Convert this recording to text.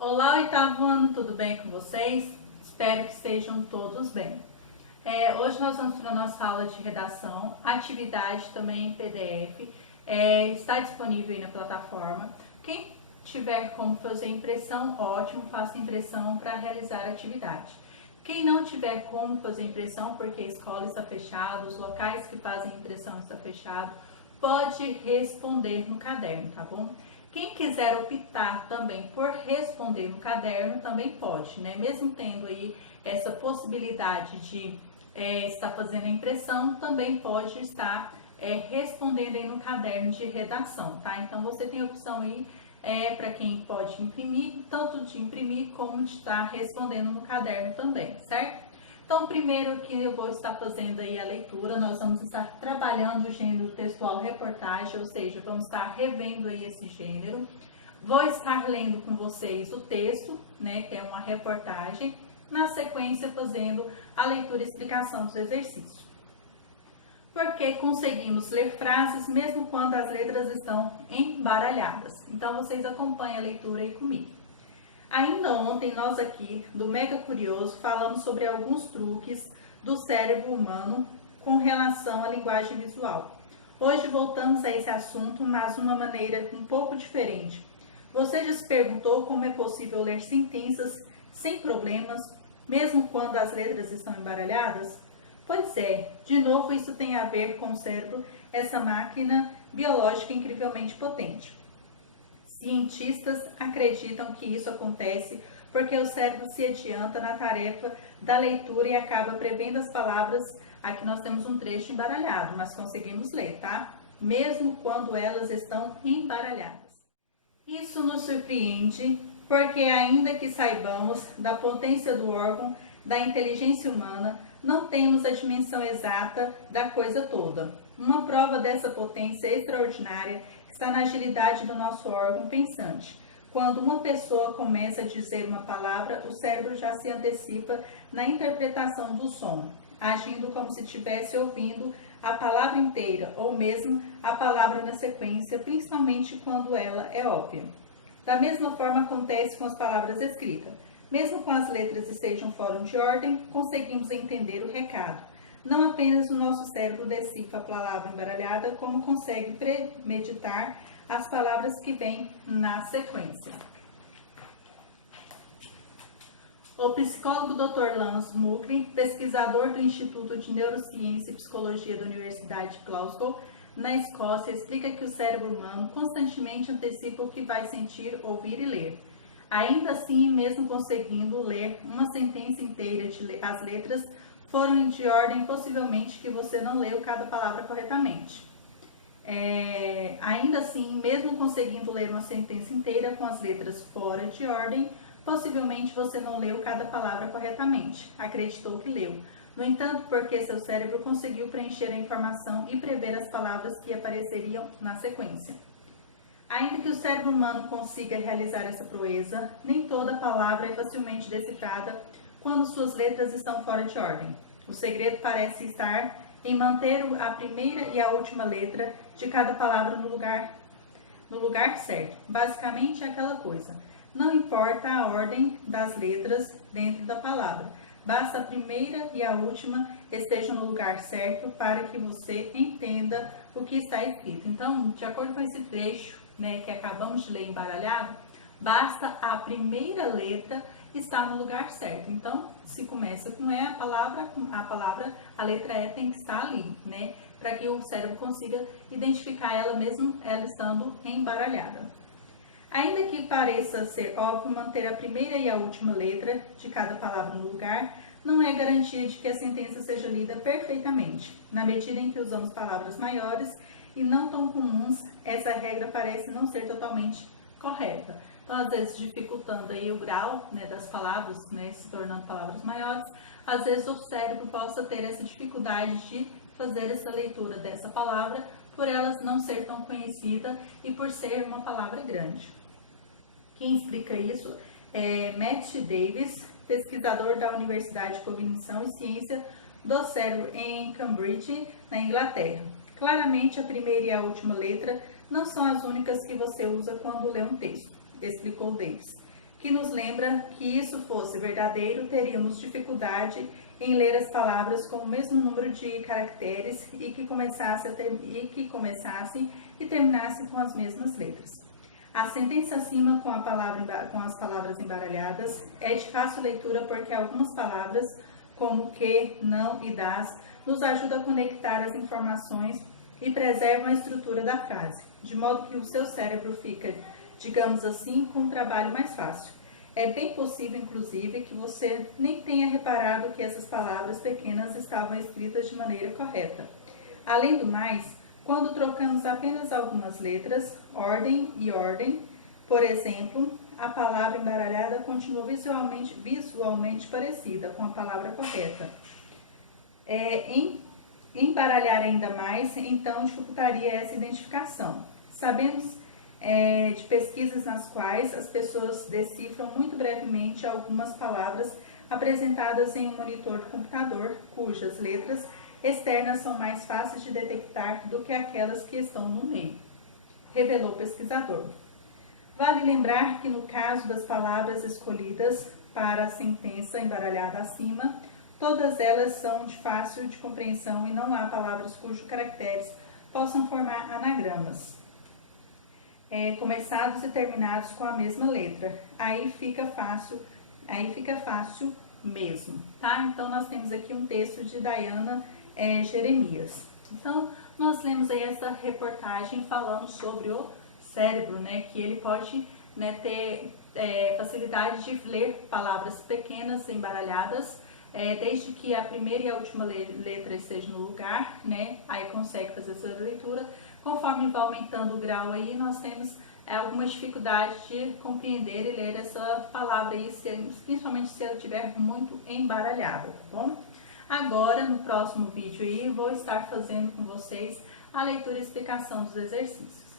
Olá, oitavo ano, tudo bem com vocês? Espero que estejam todos bem. Hoje nós vamos para a nossa aula de redação, atividade também em PDF, está disponível aí na plataforma. Quem tiver como fazer impressão, ótimo, faça impressão para realizar a atividade. Quem não tiver como fazer impressão, porque a escola está fechada, os locais que fazem impressão estão fechados, pode responder no caderno, tá bom? Quem quiser optar também por responder no caderno, também pode, né? Mesmo tendo aí essa possibilidade de estar fazendo a impressão, também pode estar respondendo aí no caderno de redação, tá? Então, você tem a opção aí para quem pode imprimir, tanto de imprimir como de estar respondendo no caderno também, certo? Então, primeiro que eu vou estar fazendo aí a leitura, nós vamos estar trabalhando o gênero textual reportagem, ou seja, vamos estar revendo aí esse gênero. Vou estar lendo com vocês o texto, né, que é uma reportagem, na sequência fazendo a leitura e explicação dos exercícios. Porque conseguimos ler frases mesmo quando as letras estão embaralhadas. Então, vocês acompanhem a leitura aí comigo. Ainda ontem, nós aqui do Mega Curioso falamos sobre alguns truques do cérebro humano com relação à linguagem visual. Hoje voltamos a esse assunto, mas de uma maneira um pouco diferente. Você já se perguntou como é possível ler sentenças sem problemas, mesmo quando as letras estão embaralhadas? Pois é, de novo isso tem a ver com o cérebro, essa máquina biológica incrivelmente potente. Cientistas acreditam que isso acontece porque o cérebro se adianta na tarefa da leitura e acaba prevendo as palavras. Aqui nós temos um trecho embaralhado, mas conseguimos ler, tá? Mesmo quando elas estão embaralhadas. Isso nos surpreende porque, ainda que saibamos da potência do órgão da inteligência humana, não temos a dimensão exata da coisa toda. Uma prova dessa potência extraordinária está na agilidade do nosso órgão pensante. Quando uma pessoa começa a dizer uma palavra, o cérebro já se antecipa na interpretação do som, agindo como se estivesse ouvindo a palavra inteira ou mesmo a palavra na sequência, principalmente quando ela é óbvia. Da mesma forma acontece com as palavras escritas. Mesmo com as letras estejam fora de ordem, conseguimos entender o recado. Não apenas o nosso cérebro decifra a palavra embaralhada, como consegue premeditar as palavras que vêm na sequência. O psicólogo Dr. Lance Muckling, pesquisador do Instituto de Neurociência e Psicologia da Universidade de Glasgow, na Escócia, explica que o cérebro humano constantemente antecipa o que vai sentir, ouvir e ler. Ainda assim, mesmo conseguindo ler uma sentença inteira, as letras foram de ordem, possivelmente que você não leu cada palavra corretamente. Ainda assim, mesmo conseguindo ler uma sentença inteira com as letras fora de ordem, possivelmente você não leu cada palavra corretamente, acreditou que leu. No entanto, porque seu cérebro conseguiu preencher a informação e prever as palavras que apareceriam na sequência. Ainda que o cérebro humano consiga realizar essa proeza, nem toda palavra é facilmente decifrada quando suas letras estão fora de ordem. O segredo parece estar em manter a primeira e a última letra de cada palavra no lugar certo. Basicamente é aquela coisa. Não importa a ordem das letras dentro da palavra. Basta a primeira e a última estejam no lugar certo para que você entenda o que está escrito. Então, de acordo com esse trecho, né, que acabamos de ler embaralhado, basta a primeira letra estar no lugar certo. Então, se começa com E, a letra E tem que estar ali, né, para que o cérebro consiga identificar ela mesmo ela estando embaralhada. Ainda que pareça ser óbvio manter a primeira e a última letra de cada palavra no lugar, não é garantia de que a sentença seja lida perfeitamente. Na medida em que usamos palavras maiores e não tão comuns, essa regra parece não ser totalmente correta. Então, às vezes, dificultando aí o grau, né, das palavras, né, se tornando palavras maiores, às vezes o cérebro possa ter essa dificuldade de fazer essa leitura dessa palavra, por elas não ser tão conhecida e por ser uma palavra grande. Quem explica isso é Matt Davis, pesquisador da Universidade de Cognição e Ciência do Cérebro em Cambridge, na Inglaterra. Claramente, a primeira e a última letra não são as únicas que você usa quando lê um texto, explicou Davis. que nos lembra que isso fosse verdadeiro, teríamos dificuldade em ler as palavras com o mesmo número de caracteres e que começassem e terminassem com as mesmas letras. A sentença acima com as palavras embaralhadas é de fácil leitura porque algumas palavras, como que, não e das, nos ajudam a conectar as informações e preservam a estrutura da frase, de modo que o seu cérebro fica, digamos assim, com um trabalho mais fácil. É bem possível, inclusive, que você nem tenha reparado que essas palavras pequenas estavam escritas de maneira correta. Além do mais, quando trocamos apenas algumas letras, ordem e ordem, por exemplo, a palavra embaralhada continua visualmente parecida com a palavra correta. Embaralhar ainda mais, então, dificultaria essa identificação. Sabemos de pesquisas nas quais as pessoas decifram muito brevemente algumas palavras apresentadas em um monitor do computador, cujas letras externas são mais fáceis de detectar do que aquelas que estão no meio, revelou o pesquisador. Vale lembrar que no caso das palavras escolhidas para a sentença embaralhada acima, todas elas são de fácil de compreensão e não há palavras cujos caracteres possam formar anagramas, começados e terminados com a mesma letra. Aí fica fácil mesmo, tá? Então, nós temos aqui um texto de Diana Jeremias. Então, nós lemos aí essa reportagem falando sobre o cérebro, né? Que ele pode, né, ter facilidade de ler palavras pequenas, embaralhadas, desde que a primeira e a última letra estejam no lugar, né? Aí consegue fazer essa leitura. Conforme vai aumentando o grau aí, nós temos alguma dificuldade de compreender e ler essa palavra aí, principalmente se ela estiver muito embaralhada, tá bom? Agora, no próximo vídeo aí, vou estar fazendo com vocês a leitura e explicação dos exercícios.